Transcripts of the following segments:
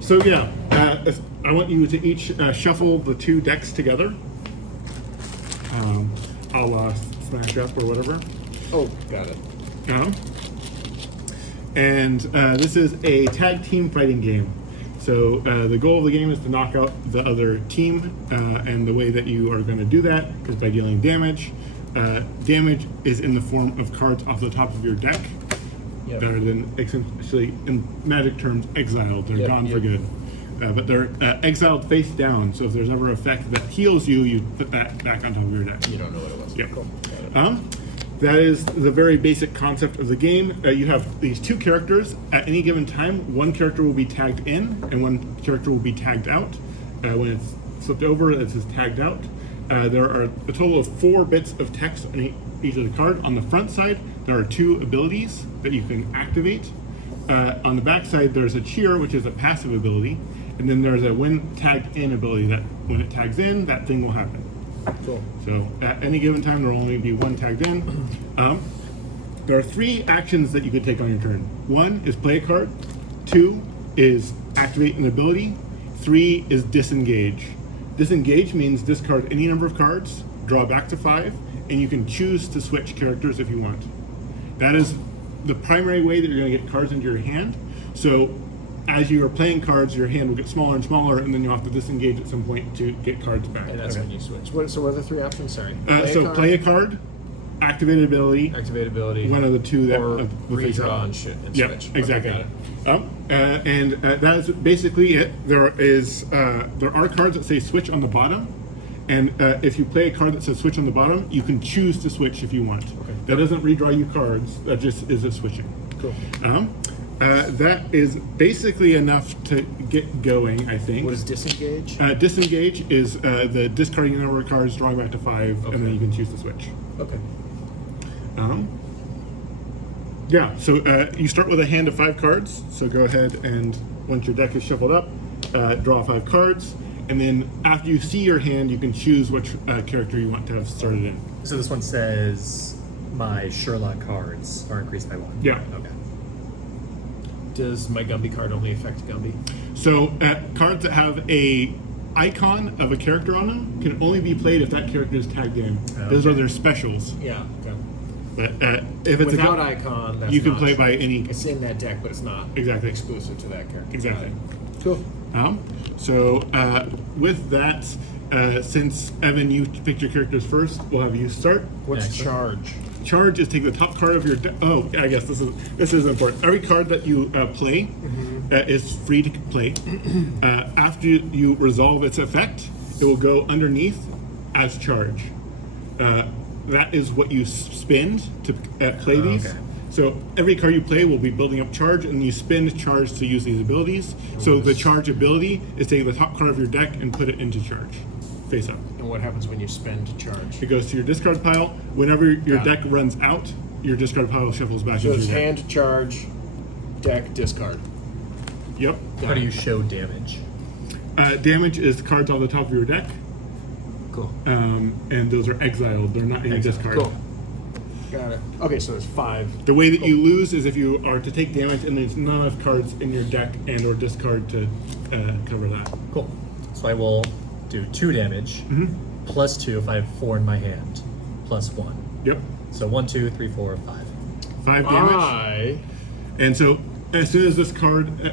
So yeah, I want you to each shuffle the two decks together. I'll smash up or whatever. Oh, got it. And this is a tag team fighting game. So the goal of the game is to knock out the other team, and the way that you are going to do that is by dealing damage. Damage is in the form of cards off the top of your deck, better than essentially, in Magic terms, exiled. They're gone for good. But they're exiled face down, so if there's ever an effect that heals you, you put that back on top of your deck. You don't know what it was. Yeah. Cool. That is the very basic concept of the game. You have these two characters. At any given time, one character will be tagged in and one character will be tagged out. When it's flipped over, it says tagged out. There are a total of 4 bits of text on each of the card. On the front side, there are 2 abilities that you can activate. On the back side, there's a cheer, which is a passive ability. And then there's a when tagged in ability that when it tags in, that thing will happen. Cool. So at any given time, there will only be 1 tagged in. There are 3 actions that you could take on your turn. 1 is play a card. 2 is activate an ability. 3 is disengage. Disengage means discard any number of cards, draw back to 5, and you can choose to switch characters if you want. That is the primary way that you're going to get cards into your hand. So as you are playing cards, your hand will get smaller and smaller, and then you'll have to disengage at some point to get cards back. And that's when you switch. So what are the 3 options? Sorry. Play a card, activate ability, one of the 2 that or redraw and shit and switch. Exactly. Okay, and that is basically it. There are cards that say switch on the bottom, and if you play a card that says switch on the bottom, you can choose to switch if you want. Okay. That doesn't redraw you cards. That just is a switching. Cool. That is basically enough to get going, I think. What is disengage? Disengage is the discarding a number of cards, drawing back to 5, and then you can choose to switch. Okay. Yeah, so you start with a hand of 5 cards. So go ahead and once your deck is shuffled up, draw 5 cards. And then after you see your hand, you can choose which character you want to have started in. So this one says my Sherlock cards are increased by 1. Yeah. Okay. Does my Gumby card only affect Gumby? So cards that have a icon of a character on them can only be played if that character is tagged in. Okay. Those are their specials. Yeah. Okay. But if it's without icon, that's you can not play true. by any. It's in that deck, but it's not Exactly. exclusive to that character. Exactly. Cool. So with that, since Evan, you picked your characters first, we'll have you start. What's Excellent. charge? Charge is take the top card of your deck. Oh, I guess this is important. Every card that you play is free to play. After you resolve its effect, it will go underneath as charge. That is what you spend to play these. Okay. So every card you play will be building up charge, and you spend charge to use these abilities. So the charge ability is take the top card of your deck and put it into charge, face up. And what happens when you spend charge? It goes to your discard pile. Whenever your deck runs out, your discard pile shuffles back So into it's your deck. hand, charge, deck, discard. Yep. How do you show damage? Damage is cards on the top of your deck, Cool. and those are exiled. They're not in your discard. Cool. Got it. Okay, so there's 5. The way that you lose is if you are to take damage and there's not enough cards in your deck and or discard to cover that. Cool. So I will do 2 damage, plus 2 if I have 4 in my hand, plus 1. Yep. So 1, 2, 3, 4, 5. 5 damage. And so as soon as this card,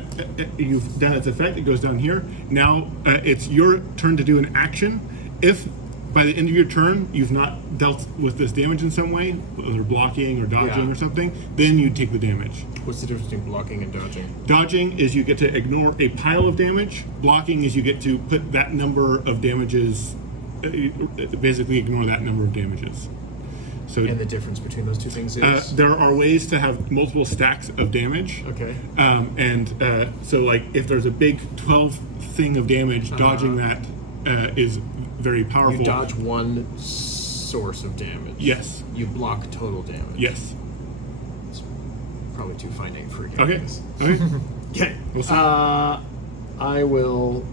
you've done its effect, it goes down here. Now it's your turn to do an action. If by the end of your turn you've not dealt with this damage in some way, whether blocking or dodging or something, then you take the damage. What's the difference between blocking and dodging? Dodging is you get to ignore a pile of damage. Blocking is you get to put that number of damages, basically ignore that number of damages. So And the difference between those two things is? there are ways to have multiple stacks of damage. Okay. So like if there's a big 12 thing of damage, dodging that is very powerful. You dodge one source of damage. Yes. You block total damage. Yes. It's probably too finite for a game. Okay. Okay. Okay. We'll see. I will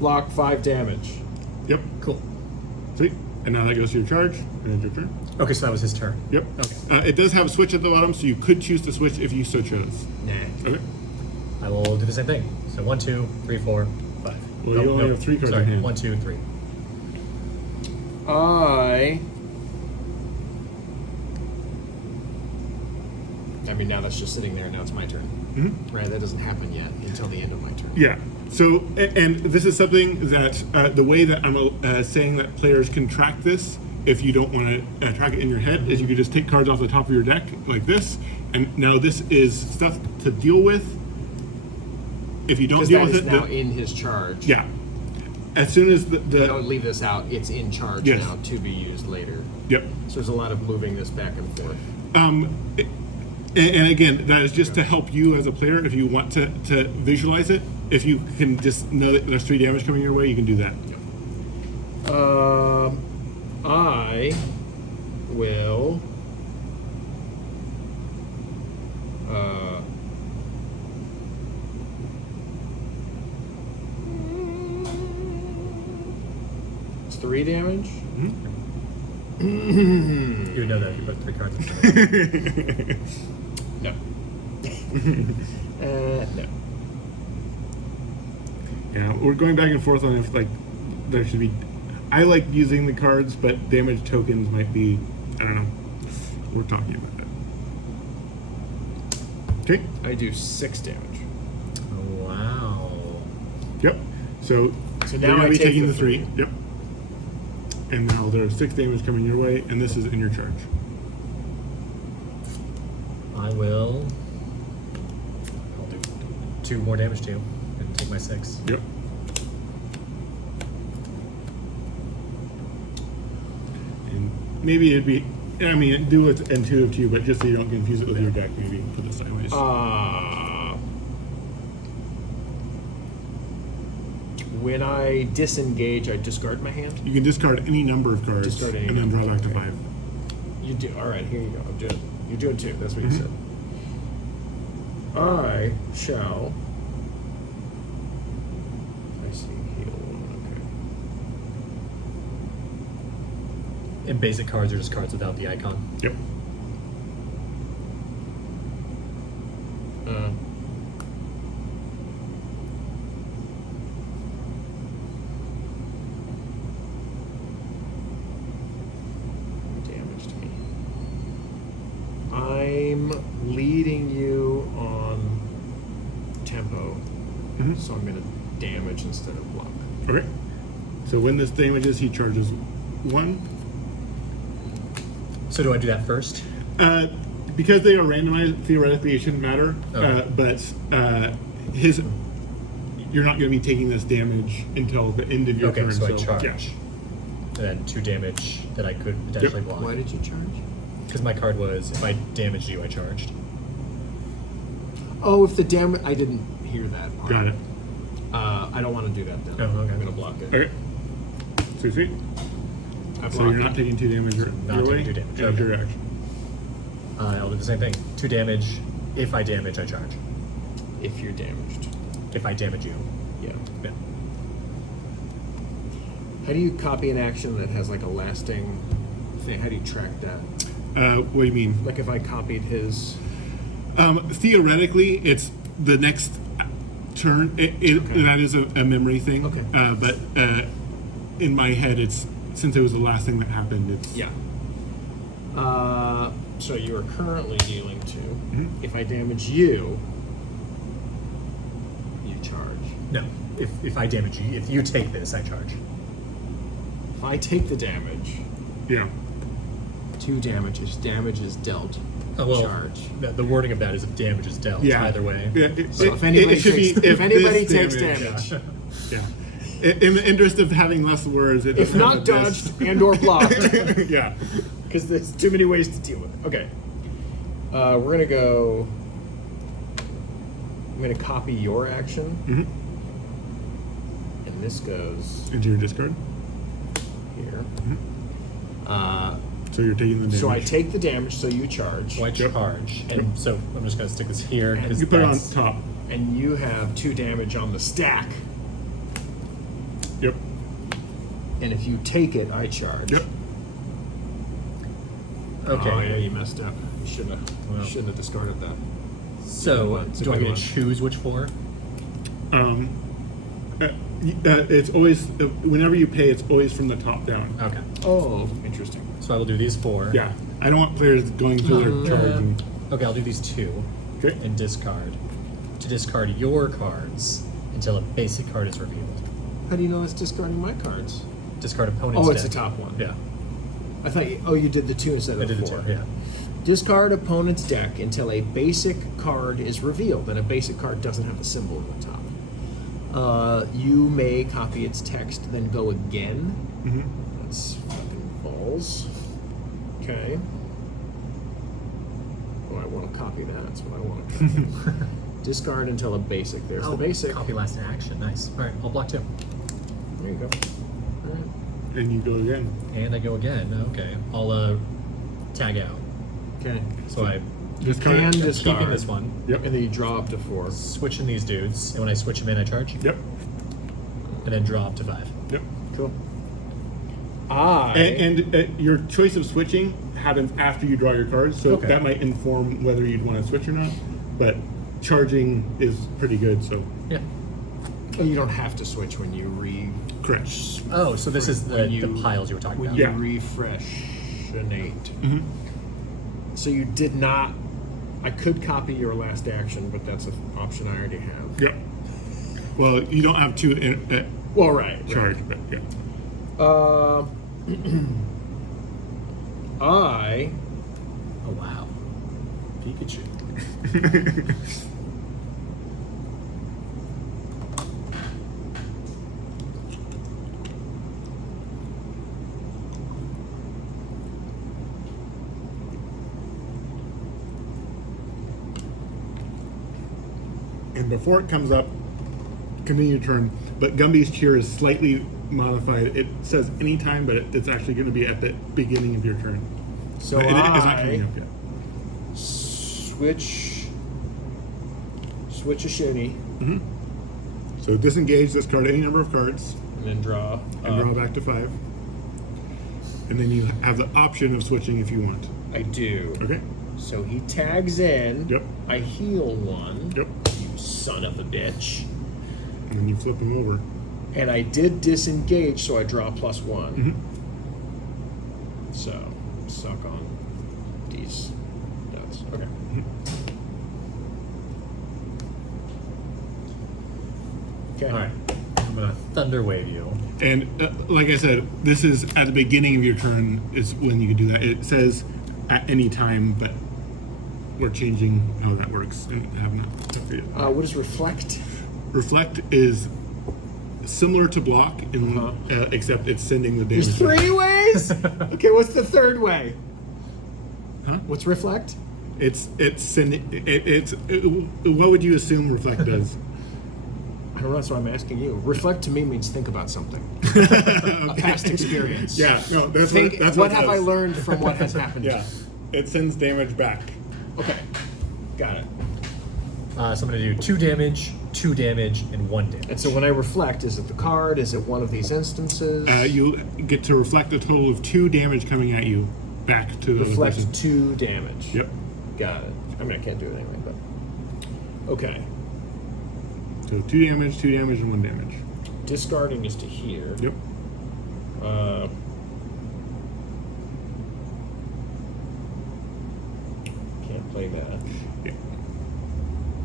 block 5 damage. Yep. Cool. Sweet. And now that goes to your charge, and it's your turn. Okay, so that was his turn. Yep. Okay. It does have a switch at the bottom, so you could choose to switch if you so chose. Nah. Okay. I will do the same thing. So 1, 2, 3, 4, 5. Well, you only have 3 cards sorry, in hand. 1, 2, 3. I mean, now that's just sitting there. Now it's my turn. Mhm. Right? That doesn't happen yet until the end of my turn. Yeah. So, and this is something that the way that I'm saying that players can track this, if you don't want to track it in your head, is you could just take cards off the top of your deck like this, and now this is stuff to deal with. If you don't Because deal that with is it, now in his charge. yeah. As soon as I don't leave this out. It's in charge Yes. now to be used later. yep. So there's a lot of moving this back and forth. And again, that is just to help you as a player. If you want to visualize it, if you can just know that there's 3 damage coming your way, you can do that. I will. It's 3 damage. You would know that if you put 3 cards in front of you. No. No. Yeah, we're going back and forth on if like there should be. I like using the cards, but damage tokens might be. I don't know. We're talking about that. Okay. I do 6 damage. Oh, wow. Yep. So So you're now gonna I be take taking the the 3. 3. Yep. And now there's 6 damage coming your way, and this is in your charge. I will. I'll do 2 more damage to you and take my 6. Yep. And maybe it'd be. I mean, do what's intuitive to you, but just so you don't confuse it with your deck, maybe put it sideways. When I disengage, I discard my hand. You can discard any number of cards Discard any and then number, draw back to okay. 5. You do. All right, here you go. I'm doing. You're doing 2. That's what you Mm-hmm. said. I shall. I see. Heal 1. And basic cards are just cards without the icon. Yep. Okay. Damaged me. I'm leading you on tempo, Mhm. so I'm going to damage instead of block. Okay. So when this damages, he charges 1. So do I do that first? Because they are randomized, theoretically it shouldn't matter. Okay. But you're not going to be taking this damage until the end of your Okay, turn. so I charge. Yeah. And then 2 damage that I could potentially block. Why did you charge? Because my card was, if I damaged you, I charged. Oh, if the damage. I didn't hear that part. Got it. I don't want to do that then. Oh, okay. I'm going to block it. Okay. Sweet. I So block you're not it. taking 2 damage your not way. taking 2 damage, And it's okay. your action. I'll do the same thing. 2 damage. If I damage, I charge. If you're damaged. If I damage you. Yeah. Yeah. How do you copy an action that has like a lasting thing? How do you track that? What do you mean? Like if I copied his. Theoretically, it's the next turn. Okay. That is a memory thing. Okay. But in my head, it's since it was the last thing that happened. It's Yeah. So you are currently dealing 2. Mhm. If I damage you, you charge. No. If I damage you, if you take this, I charge. If I take the damage, Yeah. 2 damages. Damage is dealt. Oh, well, charge. The wording of that is if damage is dealt. Yeah. Either way. Yeah. So if anybody it should takes, be if anybody this takes damage, Yeah. In the interest of having less words, it if doesn't not have a this. dodged and or blocked, Yeah. because there's too many ways to deal with it. Okay. We're gonna go. I'm gonna copy your action, Mhm. and this goes Into your discard. here. Mm-hmm. So you're taking the damage. So I take the damage, so you charge, So I Yep. charge. And so I'm just going to stick this here. And 'cause You put it on that's- top. and you have 2 damage on the stack. Yep. And if you take it, I charge. Yep. Okay. Oh yeah, you messed up. You shouldn't have. Well. You shouldn't have discarded that. So, do I get to one. choose which 4? It's always whenever you pay, it's always from the top down. Okay. Oh, interesting. So I will do these 4. Yeah, I don't want players going through their charge. And, Okay, I'll do these 2 okay. and discard. To discard your cards until a basic card is revealed. How do you know it's discarding my cards? Discard opponent's Oh, it's the deck. top one. Yeah, I thought you did the 2 instead of I did the the 4. 2, yeah. Discard opponent's deck until a basic card is revealed, and a basic card doesn't have a symbol at the top. You may copy its text, then go again. Mm-hmm. That's fucking balls. Okay. Oh, I want to copy that. That's what I want to copy. Discard until a basic. There's the basic. Copy last in action. Nice. All right, I'll block 2. There you go. All right. And you go again. And I go again. Okay, I'll tag out. Okay. So I Discard. Can keeping discard. this one, Yep. And then you draw up to 4. switching these dudes, and when I switch them in, I charge, Yep. and then draw up to 5. Yep. Cool. And your choice of switching happens after you draw your cards, so Okay. that might inform whether you'd want to switch or not. But charging is pretty good, so Yeah. Oh, you don't have to switch when you correct. Oh, so this is the When you- piles you were talking when about. you Yeah. refreshinate. Mm-hmm. So you did not. I could copy your last action, but that's an option I already have. Yep. Well, you don't have to Well, right. charge, but yeah. I Oh wow. Pikachu. And before it comes up, continue your turn. But Gumby's cheer is slightly modified. It says anytime, but it's actually going to be at the beginning of your turn. So But it's not I coming up yet. switch a shiny So disengage, discard any number of cards, and then draw. and draw back to 5. And then you have the option of switching if you want. I do. Okay? So he tags in. Yep. I heal 1. Yep. You son of a bitch. And then you flip them over. And I did disengage, so I draw +1. Mm-hmm. So, suck on these nuts. Okay. Okay. All right, I'm gonna thunder wave you. And like I said, this is at the beginning of your turn is when you can do that. It says at any time, but we're changing how that works and have not figured it out. What is reflect? Reflect is similar to block, in, except it's sending the damage. There's 3 ways? Okay, what's the third way? Huh? What's reflect? It's sending. What would you assume reflect does? I don't know, that's why I'm asking you. Reflect to me means think about something. A past experience. Yeah, no, that's Think, what. That's what it have I does. learned from what has happened? Yeah, it sends damage back. Okay. Got it. So I'm gonna do 2 damage, 2 damage, and 1 damage. And so when I reflect, is it the card? Is it one of these instances? You get to reflect a total of 2 damage coming at you back to the other reflect person. 2 damage. Yep. Got it. I mean, I can't do it anyway, but. Okay. So 2 damage, 2 damage, and 1 damage. Discarding is to here. Yep. Can't play that. Yeah.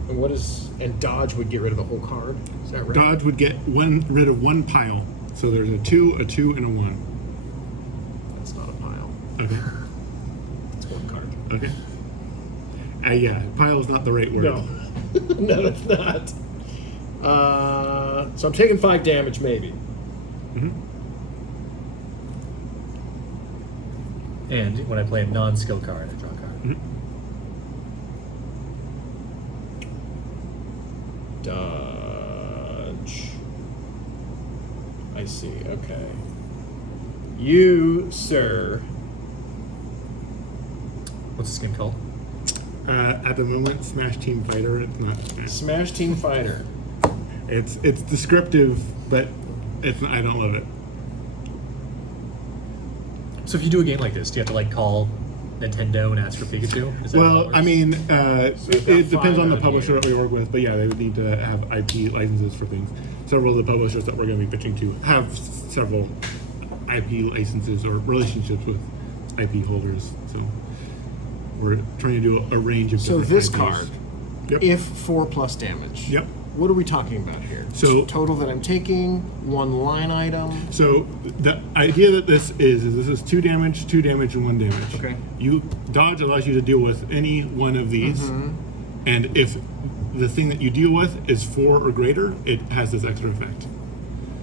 And what is. And dodge would get rid of the whole card? Is that right? Dodge would get rid of 1 pile. So there's a 2, a 2, and a 1. That's not a pile. Okay. It's 1 card. Okay. Yeah, pile is not the right word. No. No, that's not. So I'm taking 5 damage, maybe. Mm-hmm. And when I play a non-skill card, I draw a card. Mm-hmm. Dodge. I see. Okay. You, sir. What's this game called? At the moment, Smash Team Fighter. It's not. Smash Team Fighter. It's descriptive, but I don't love it. So if you do a game like this, do you have to like call Nintendo and ask for Pikachu? Is that how Well, it works? I mean, it depends on the out publisher here. that we work with, but yeah, they would need to have IP licenses for things. Several of the publishers that we're going to be pitching to have several IP licenses or relationships with IP holders. So we're trying to do a range of So different this IPs. card, Yep. if 4+ damage. Yep. What are we talking about here? So- total that I'm taking, one line item. So the idea that this is 2 damage, 2 damage, and 1 damage. Okay. You dodge allows you to deal with any one of these, Mm-hmm. and if the thing that you deal with is 4 or greater, it has this extra effect.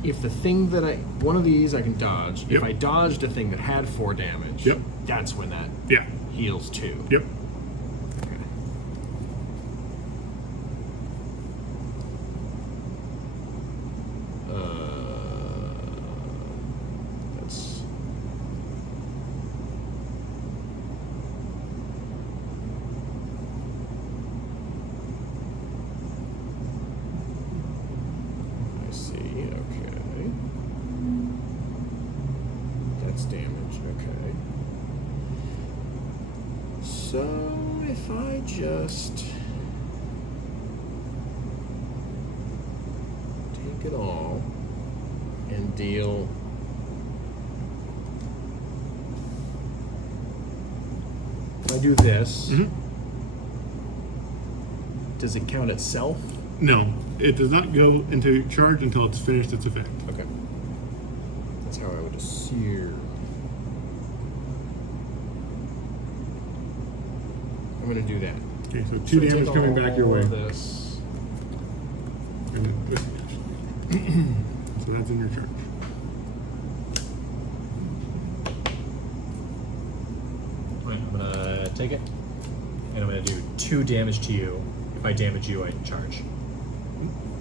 If the thing that one of these I can dodge. Yep. If I dodged a thing that had 4 damage, Yep. that's when that Yeah. heals 2. Yep. Okay. That's I see. Okay. That's damage. Okay. So if I just take it all and deal if I do this, Mhm. does it count itself? No, it does not go into charge until it's finished its effect. Okay. That's how I would assume. I'm gonna do that. Okay, so 2 damage take coming back your all way. This. And then this damage. So that's in your charge. Alright, I'm gonna take it, and I'm gonna do 2 damage to you. If I damage you, I charge.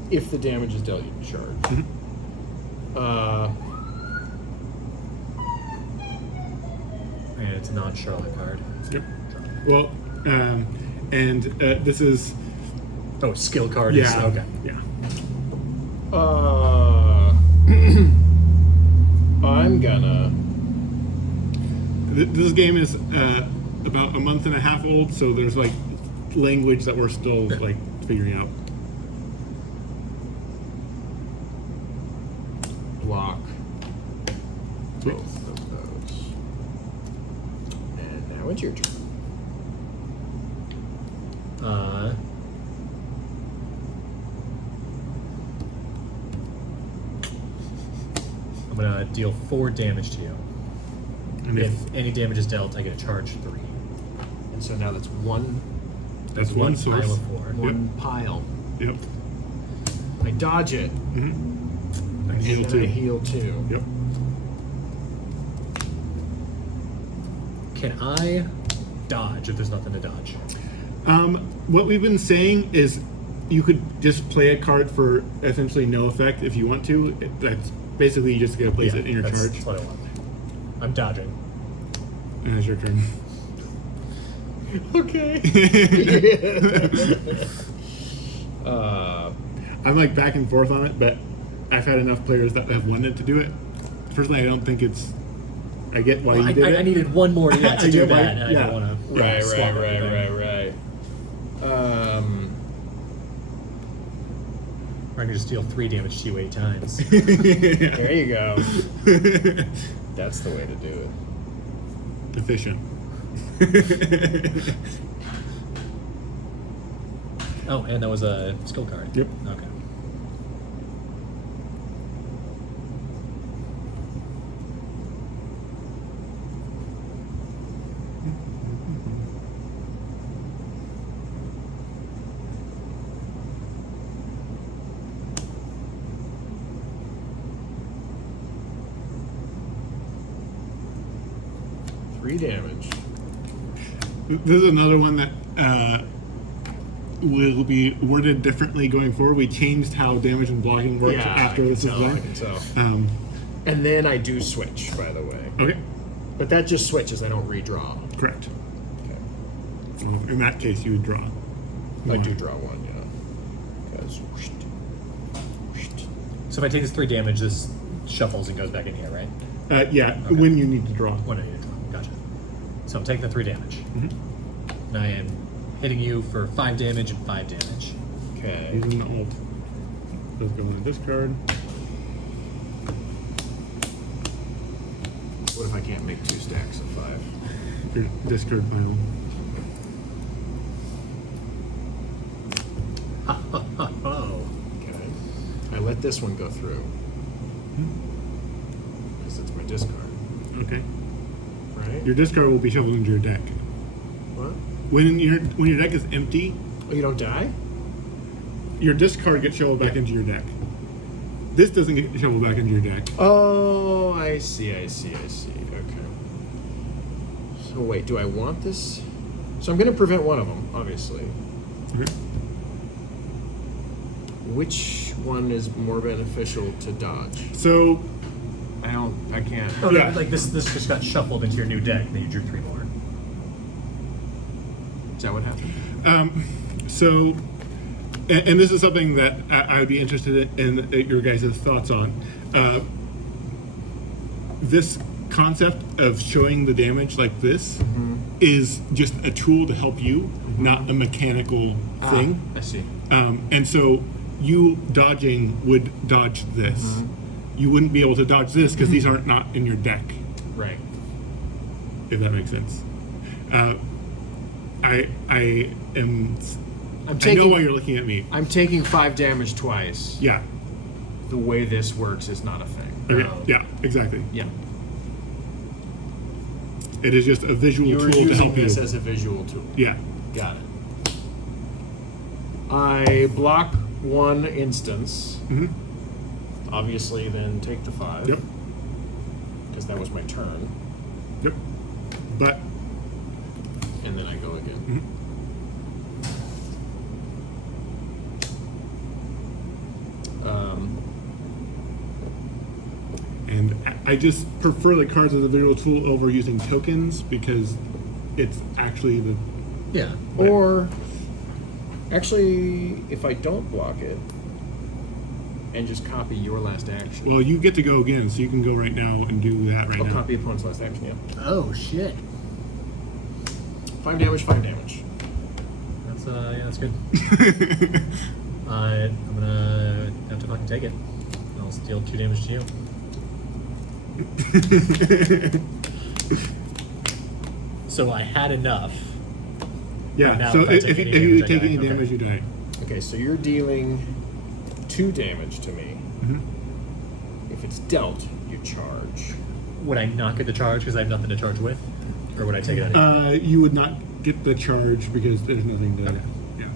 If the damage is dealt, you charge. And it's a non-Charlotte card. Yep. Well, and this is Oh, skill card yeah. is okay. Yeah. I'm gonna. This game is about a month and a half old, so there's like language that we're still like figuring out. Block Sweet. both of those. And now it's your turn. I'm gonna deal 4 damage to you. And if If any damage is dealt, I get a charge 3. And so now that's one that's one source. pile of 4. one pile. Yep. I dodge it. Mm-hmm. And heal And then 2. I heal 2. Yep. Can I dodge if there's nothing to dodge? What we've been saying is you could just play a card for essentially no effect if you want to. That's basically you just get to place it in your that's, charge. That's what I want. I'm dodging. And it's your turn. Okay. I'm like back and forth on it, but I've had enough players that have wanted to do it. Personally, I don't think it's. I get why you did it. I needed one more to I do get why- that, and I yeah. don't want to. Right. Or I can just deal 3 damage to you 8 times. There you go. That's the way to do it. Efficient. Oh, and that was a skill card. Yep. Okay. Three damage. This is another one that will be worded differently going forward. We changed how damage and blocking works after this is I done. can tell. Um, And then I do switch, by the way. okay, But that just switches. I don't redraw. correct. Okay. So in that case, you would draw. I do draw one, yeah. 'Cause whooshed. So if I take this 3 damage, this shuffles and goes back in here, right? Yeah, when you need to draw. When I need to draw. Gotcha. So I'm taking the 3 damage. And I am hitting you for 5 damage and 5 damage. Okay. Using the ult. Let's go on the discard. What if I can't make 2 stacks of 5? Your discard final. Oh. Okay. I let this one go through. Because it's my discard. Okay. Right? Your discard will be shuffled into your deck. What? When your deck is empty, Oh, you don't die? your discard gets shoveled back into your deck. This doesn't get shoveled back into your deck. Oh, I see. Okay. So wait, do I want this? So I'm going to prevent one of them, obviously. Which one is more beneficial to dodge? So, I can't. Oh, Yeah. like this just got shuffled into your new deck, and then you drew 3 more. Is that what happened? so, and this is something that I would be interested in your guys' thoughts on. This concept of showing the damage like this is just a tool to help you, not a mechanical thing. I see. And so you dodging would dodge this. You wouldn't be able to dodge this because these aren't not in your deck, Right. if that makes sense. I am. I'm I know why you're looking at me. I'm taking 5 damage twice. Yeah. The way this works is not a thing. Okay. Oh. Yeah. Exactly. Yeah. It is just a visual You're tool to using help you. this as a visual tool. Yeah. Got it. I block 1 instance. Obviously, then take the 5. Yep. Because that was my turn. Yep. But And then I go again. and I just prefer the cards as a visual tool over using tokens because it's actually the Yeah. Or, actually, if I don't block it, and just copy your last action. well. You get to go again, so you can go right now and do that right I'll now. copy opponent's last action, yeah. Oh shit. 5 damage, 5 damage. That's yeah, that's good. I'm gonna have to fucking take it. I'll deal 2 damage to you. So I had enough. Yeah. Now So if I if take you any damage, I take die. any Okay. damage, you die. Okay, so you're dealing 2 damage to me. If it's dealt, you charge. Would I not get the charge because I have nothing to charge with, or would I take it anyway? You would not get the charge because there's nothing to. Okay. Yeah.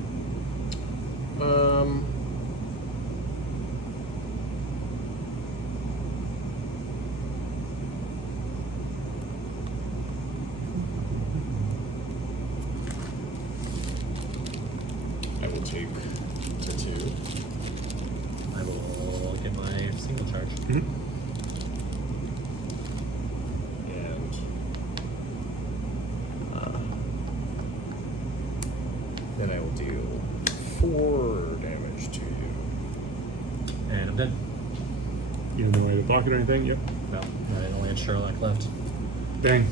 I will take to 2. I will get my single charge. And then I will deal 4 damage to you. And I'm dead. You have no way to block it or anything. Yep. Well, I only had Sherlock left. Bang.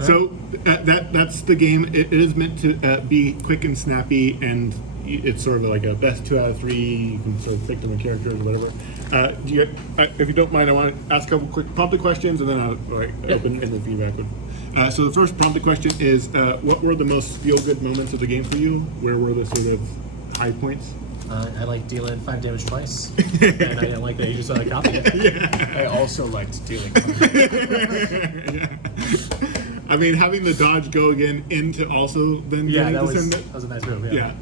So that's the game. It is meant to be quick and snappy, and it's sort of like a best 2 out of 3. You can sort of pick them in characters or whatever. If you don't mind, I want to ask a couple quick prompted questions, and then I'll open in the feedback. So the first prompted question is, what were the most feel-good moments of the game for you? Where were the sort of high points? I like dealing 5 damage twice, and I didn't like that you just copied it. I also liked dealing. I mean, having the dodge go again into also then Yeah, getting that to was send it. a nice move. Yeah.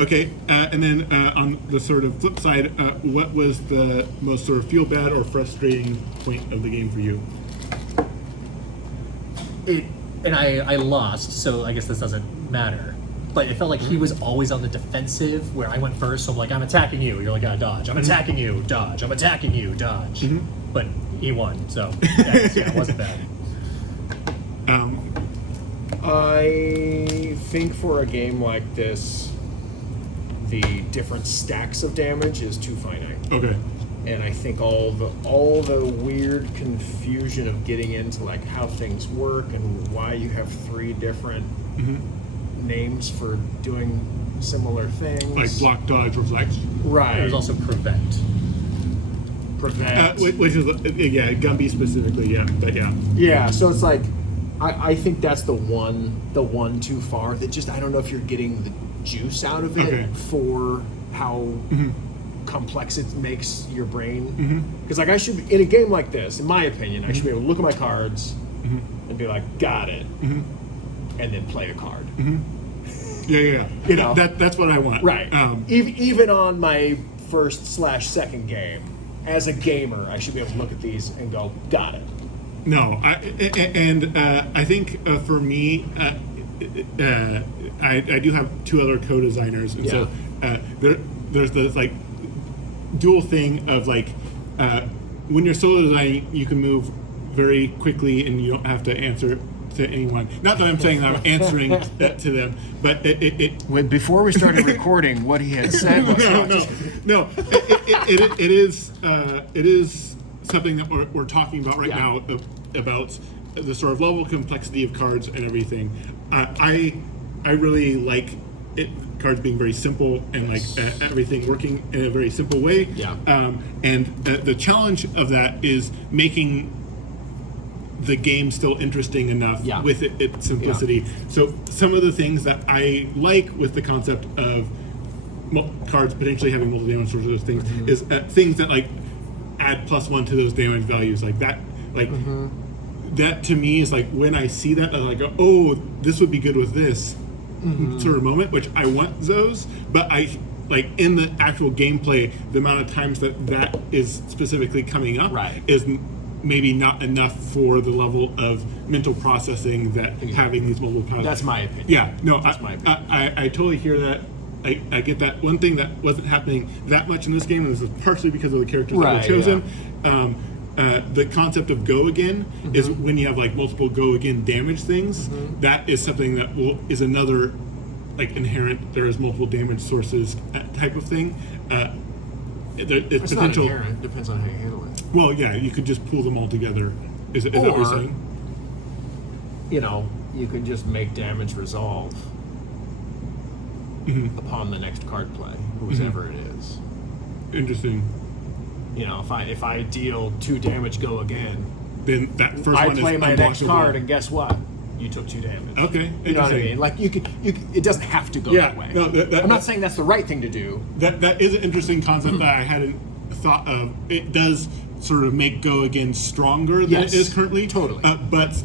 Okay, and then on the sort of flip side, what was the most sort of feel bad or frustrating point of the game for you? I lost, so I guess this doesn't matter. But it felt like he was always on the defensive, where I went first, so I'm like, I'm attacking you. You're like, dodge. I'm attacking you, dodge. I'm attacking you, dodge. But he won, so it wasn't bad. I think for a game like this, the different stacks of damage is too finite. Okay. And I think all the weird confusion of getting into like how things work and why you have 3 different names for doing similar things. Like block, dodge, reflect. Right. There's also prevent. Prevent. Which is, yeah, Gumby specifically, yeah. But yeah. Yeah, so it's like, I think that's the one too far that just, I don't know if you're getting the juice out of it for how complex it makes your brain. Because like I should, in a game like this, in my opinion, I should be able to look at my cards and be like, got it, and then play a card. Yeah. You know? That's what I want. Right. Even on my first/second game, as a gamer, I should be able to look at these and go, got it. No, I think for me, I do have 2 other co-designers, and so there's this like dual thing of like when you're solo designing, you can move very quickly and you don't have to answer to anyone. Not that I'm saying that I'm answering to them, but Before we started recording, what he had said was no. It is something that we're talking about right now about the sort of level of complexity of cards and everything. I really like cards being very simple and like everything working in a very simple way. Yeah. And the challenge of that is making the game still interesting enough with its simplicity. So some of the things that I like with the concept of cards potentially having multiple damage sources of things is things that like add +1 to those damage values, like that. Like that to me is like when I see that, I like, oh, this would be good with this sort of moment, which I want those, but I like in the actual gameplay, the amount of times that is specifically coming up is maybe not enough for the level of mental processing that having these multiple paths. That's my opinion. Yeah, no, That's my opinion. I totally hear that. I get that. One thing that wasn't happening that much in this game, and this is partially because of the characters that were chosen, the concept of go again is when you have like multiple go again damage things. That is something that is another like inherent. There is multiple damage sources type of thing. It's potential. Not inherent. Depends on how you handle it. Well, yeah, you could just pull them all together. Is that what you're saying? You know, you could just make damage resolve upon the next card play, whoever it is. Interesting. You know, if I deal 2 damage, go again. Then that first one is I play my next card, and guess what? You took 2 damage. Okay, you know what I mean? Like you could. It doesn't have to go that way. No, I'm not saying that's the right thing to do. That is an interesting concept that I hadn't thought of. It does sort of make go again stronger than it is currently. Totally. But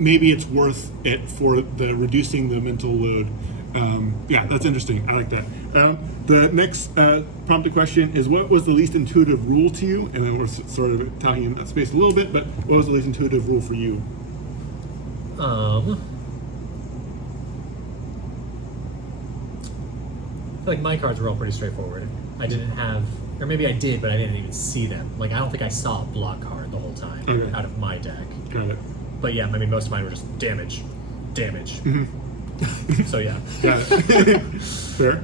maybe it's worth it for the reducing the mental load. Yeah, that's interesting. I like that. The next prompted question is, what was the least intuitive rule to you? And then we're sort of talking in that space a little bit, but what was the least intuitive rule for you? I feel like my cards were all pretty straightforward. I didn't have, or maybe I did, but I didn't even see them. Like, I don't think I saw a block card the whole time out of my deck. Got it. But yeah, I mean, most of mine were just damage. So yeah. Got it. Fair.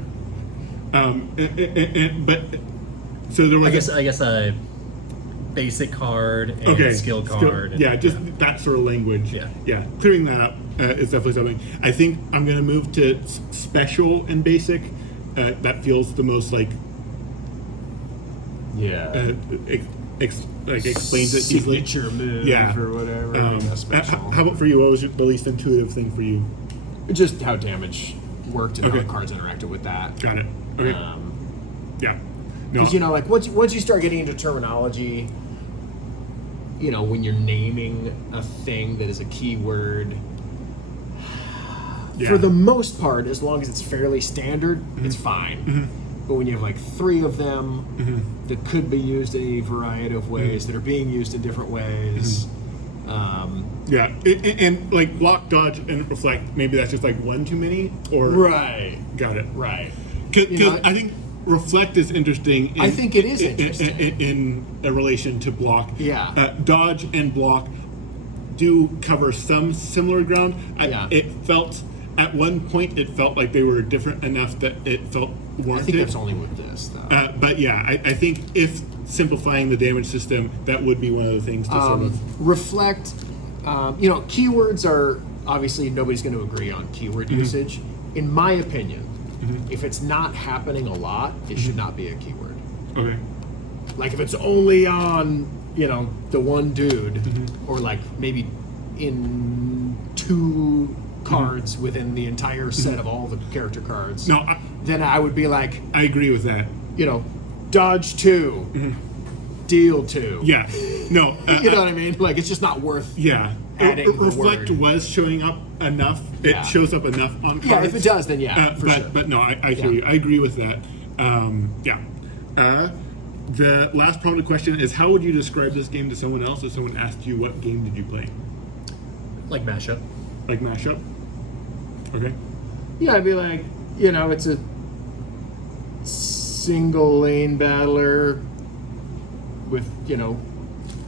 But so there was. I guess a basic card and skill card. Just that sort of language. Yeah. Clearing that up is definitely something. I think I'm going to move to special and basic. That feels the most like. Explains it easily. Signature move or whatever. Special. How about for you? What was the least intuitive thing for you? Just how damage worked and how the cards interacted with that. Got it. Okay. Yeah. Because like once you start getting into terminology, when you're naming a thing that is a keyword, for the most part, as long as it's fairly standard, it's fine. But when you have like 3 of them that could be used in a variety of ways, that are being used in different ways. And like block, dodge, and reflect, maybe that's just like one too many, or got it. Right. Because I think reflect is interesting. I think it is interesting in a relation to block. Yeah. Dodge and block do cover some similar ground. It felt at one point it felt like they were different enough that it felt I warranted. think that's only with this, though. But yeah, I think if simplifying the damage system, that would be one of the things to sort of. Reflect, keywords are obviously nobody's going to agree on keyword usage. In my opinion, if it's not happening a lot, it should not be a keyword. Okay. Like if it's only on, the one dude, or like maybe in 2 cards within the entire set of all the character cards, No, then I would be like, I agree with that. dodge 2, deal 2. Yeah. No. You know what I mean? Like it's just not worth. Yeah. Adding the Reflect word. was showing up enough. Yeah. It shows up enough on cards. Yeah, if it does, then yeah, for but sure. but no, I hear you. I agree with that. Yeah. The last part of the question is, how would you describe this game to someone else if someone asked you what game did you play? Like mashup. Like mashup? Okay. Yeah, I'd be like, it's a single lane battler with,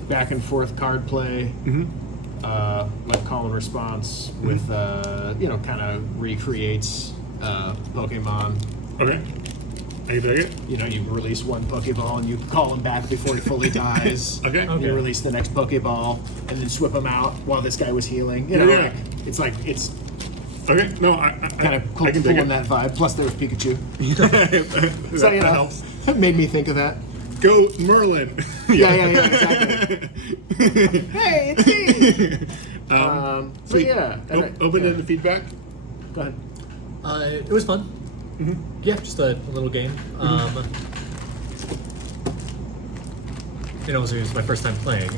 back and forth card play. Like call and response with, kind of recreates Pokemon. Okay. I dig it. You release one Pokeball and you call him back before he fully dies. Okay. You release the next Pokeball and then swip him out while this guy was healing. Yeah. It's Okay. No, I kind of I can dig pulling it. that vibe. Plus there was Pikachu. So, that helps. It made me think of that. Go Merlin. Yeah, exactly. Hey, it's me. But Sweet. yeah. Open-ended feedback. Go ahead. It was fun. Yeah, just a little game. It was my first time playing.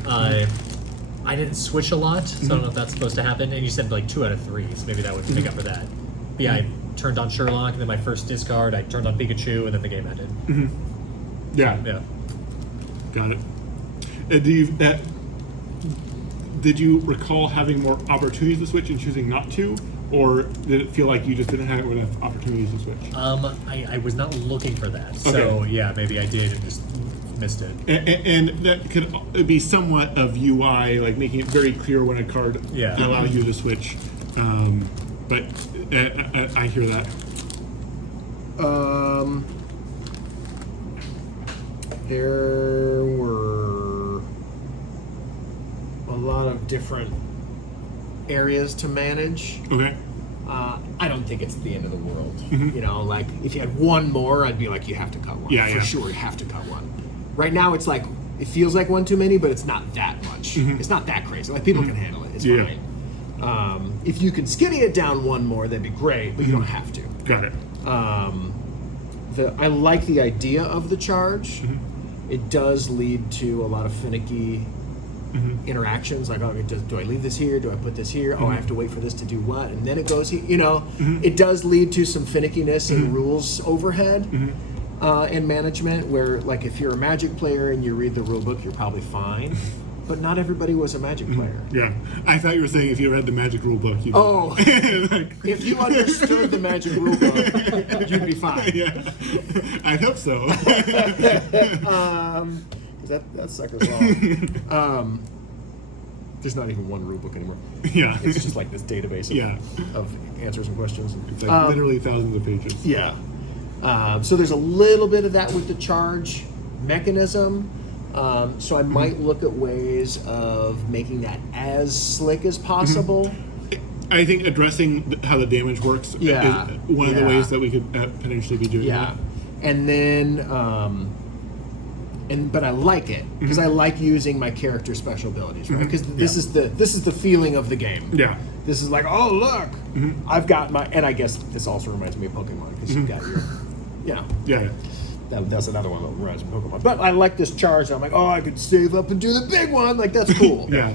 I didn't switch a lot, so I don't know if that's supposed to happen. And you said like 2 out of 3, so maybe that would make up for that. But yeah, I turned on Sherlock, and then my first discard, I turned on Pikachu, and then the game ended. Yeah. Yeah. Got it. Did you recall having more opportunities to switch and choosing not to, or did it feel like you just didn't have enough opportunities to switch? I was not looking for that, so Okay. yeah, maybe I did and just missed it. And that could be somewhat of UI, like making it very clear when a card Yeah. allows you to switch. But I hear that. There were a lot of different areas to manage. Okay. I don't think it's the end of the world. Like if you had one more, I'd be like, you have to cut one. Yeah, for yeah. sure, you have to cut one. Right now, it's like it feels like one too many, but it's not that much. It's not that crazy. Like people can handle it. It's Yeah. fine. If you can skinny it down one more, that'd be great, but you don't have to. Got it. I like the idea of the charge. It does lead to a lot of finicky interactions. Like, do I leave this here? Do I put this here? Oh, I have to wait for this to do what? And then it goes here. It does lead to some finickiness and rules overhead and management where, like, if you're a Magic player and you read the rule book, you're probably fine. But not everybody was a Magic player. Yeah. I thought you were saying if you read the Magic rule book, you'd Oh, like, if you understood the Magic rule book, you'd be fine. yeah. I hope so. That sucker's long. There's not even one rule book anymore. Yeah. It's just like this database of, Yeah. of answers and questions. It's like literally thousands of pages. Yeah. So there's a little bit of that with the charge mechanism. So I might look at ways of making that as slick as possible. I think addressing how the damage works Yeah. is one of the Yeah. ways that we could potentially be doing Yeah. And then, but I like it because I like using my character special abilities, right? Because this is the feeling of the game. that. Yeah. This is like, oh look, I've got my, and I guess this also reminds me of Pokemon because you've got your, Yeah. that's another one that reminds me of Pokemon. But I like this charge. And I'm like, oh, I could save up and do the big one. Like that's cool. Yeah.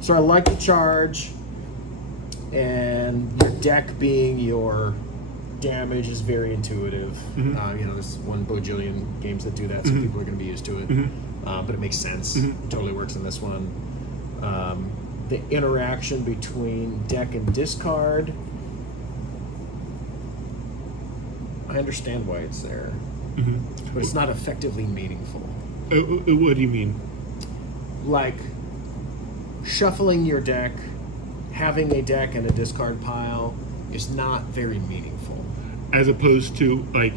So I like the charge, and your deck being your damage is very intuitive. There's 1 bajillion games that do that, so people are going to be used to it. But it makes sense. It totally works in this one. The interaction between deck and discard, I understand why it's there, but it's not effectively meaningful. What do you mean? Like shuffling your deck, having a deck and a discard pile is not very meaningful. as opposed to like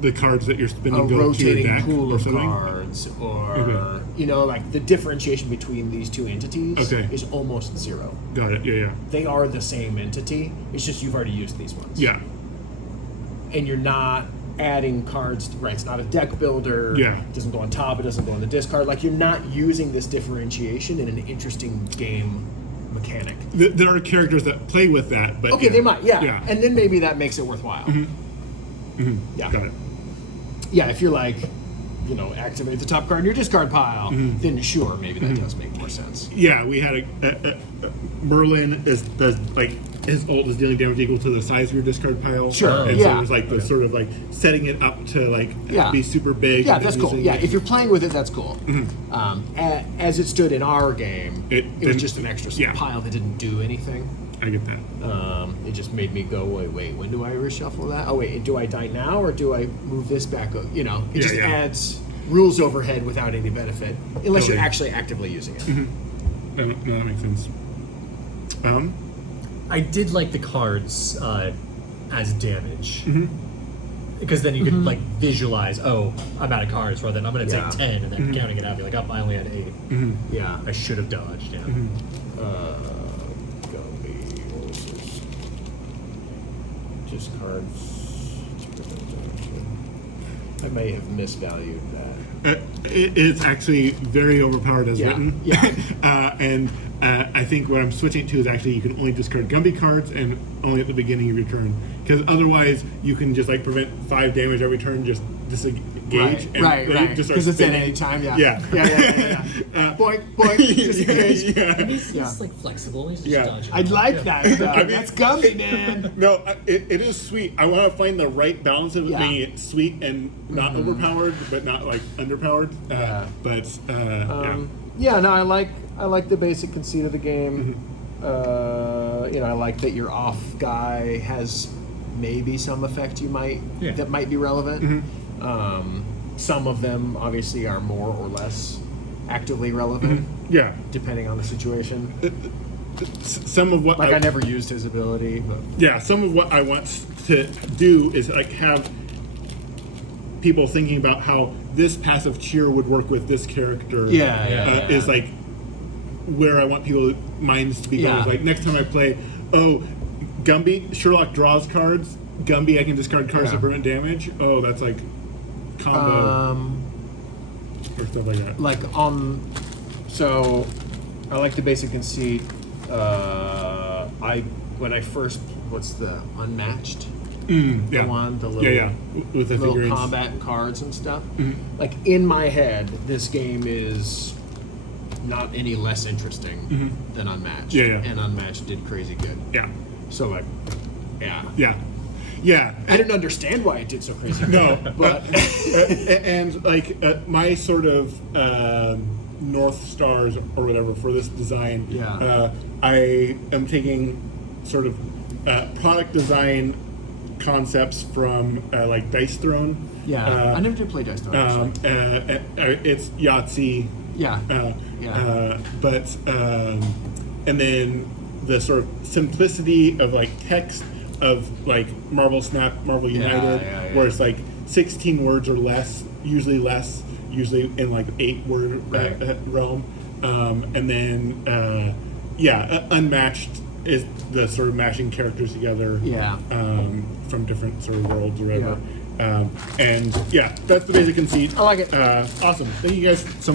the cards that you're spinning A go to your rotating deck pool or of something. cards, or Okay. you know, like the differentiation between these two entities Okay. is almost zero. Got it. Yeah. They are the same entity. It's just you've already used these ones. Yeah. And you're not adding cards. Right. It's not a deck builder. Yeah. It doesn't go on top. It doesn't go on the discard. Like you're not using this differentiation in an interesting game mechanic. There are characters that play with that, but Okay, yeah. they might. Yeah. Yeah. And then maybe that makes it worthwhile. Yeah. Got it. Yeah, if you're like, you know, activate the top card in your discard pile, then sure, maybe that does make more sense. Yeah, we had a Merlin does like his ult is dealing damage equal to the size of your discard pile. Sure, and so yeah. it was like the sort of like setting it up to like Yeah. be super big. Yeah, and that's cool. using Yeah, it. if you're playing with it, that's cool. As it stood in our game, It it was didn't- just an extra yeah. pile that didn't do anything. I get that. It just made me go, wait, when do I reshuffle that? Oh, wait, do I die now or do I move this back? You know, it just Yeah. adds rules overhead without any benefit, unless you're Totally. actually actively using it. No, that makes sense. I did like the cards as damage. Because then you could like visualize, oh, I'm out of cards, rather than I'm going to Yeah. take 10 and then counting it out, be like, oh, I only had 8. Yeah. I should have dodged. Yeah. What was this? Just cards. I may have misvalued that. It's actually very overpowered as Yeah, written. yeah. And I think what I'm switching to is actually you can only discard Gumby cards and only at the beginning of your turn. Because otherwise you can just like prevent 5 damage every turn, just disengage. And Right. they just start Because it's at spinning. any time. Yeah. Yeah. Yeah. Boink, boink. Disengage. He's Yeah. like flexible. He's just Yeah. dodging. I'd like that. I mean- That's Gumby, man. No, it is sweet. I want to find the right balance of it Yeah. being sweet and not overpowered, but not like underpowered. Yeah. But Yeah, no, I like the basic conceit of the game. You know, I like that your off guy has maybe some effect that might be relevant. Some of them obviously are more or less actively relevant, yeah. depending on the situation. Some of what Like I never used his ability, but yeah, some of what I want to do is like have people thinking about how this passive cheer would work with this character. Yeah. Is like where I want people's minds to be going. Yeah. Is like next time I play, Gumby, Sherlock draws cards. Gumby, I can discard cards to Yeah. prevent damage. Oh, that's like combo or stuff like that. like so I like the basic conceit. When I first what's the unmatched Yeah. the one, the little Yeah. With the little figurines. combat and cards and stuff. Like in my head, this game is not any less interesting than Unmatched. Yeah. And Unmatched did crazy good. Yeah. So like, yeah. Yeah. I didn't understand why it did so crazy good. No, but and like my sort of North Stars or whatever for this design, I am taking sort of product design concepts from like Dice Throne. I never did play Dice Throne. It's Yahtzee. But and then the sort of simplicity of like text of like Marvel Snap, Marvel United, where it's like 16 words or less, usually in like 8-word realm, and then Unmatched is the sort of mashing characters together from different sort of worlds or whatever. And yeah, that's the basic conceit. I like it. Awesome. Thank you guys so much.